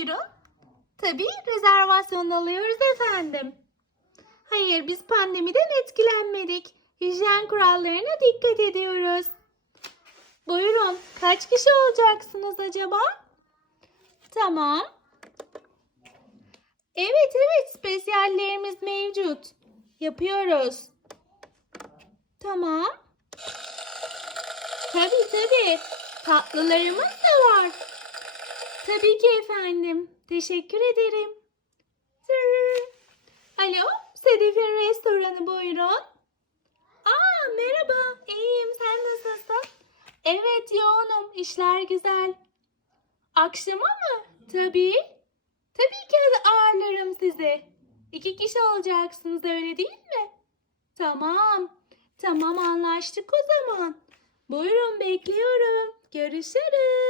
buyurun. Tabii rezervasyon alıyoruz efendim. Hayır biz pandemiden etkilenmedik. Hijyen kurallarına dikkat ediyoruz. Buyurun kaç kişi olacaksınız acaba? Tamam. Evet evet spesiyallerimiz mevcut. Yapıyoruz. Tamam. Tabii tabii. Tatlılarımız da var. Tabii ki efendim. Teşekkür ederim. Alo, Sedef'in restoranı buyurun. Aa, merhaba. İyiyim, sen nasılsın? Evet, yoğunum. İşler güzel. Akşama mı? Tabii. Tabii ki ağırlarım sizi. İki kişi olacaksınız öyle değil mi? Tamam. Tamam anlaştık o zaman. Buyurun bekliyorum. Görüşürüz.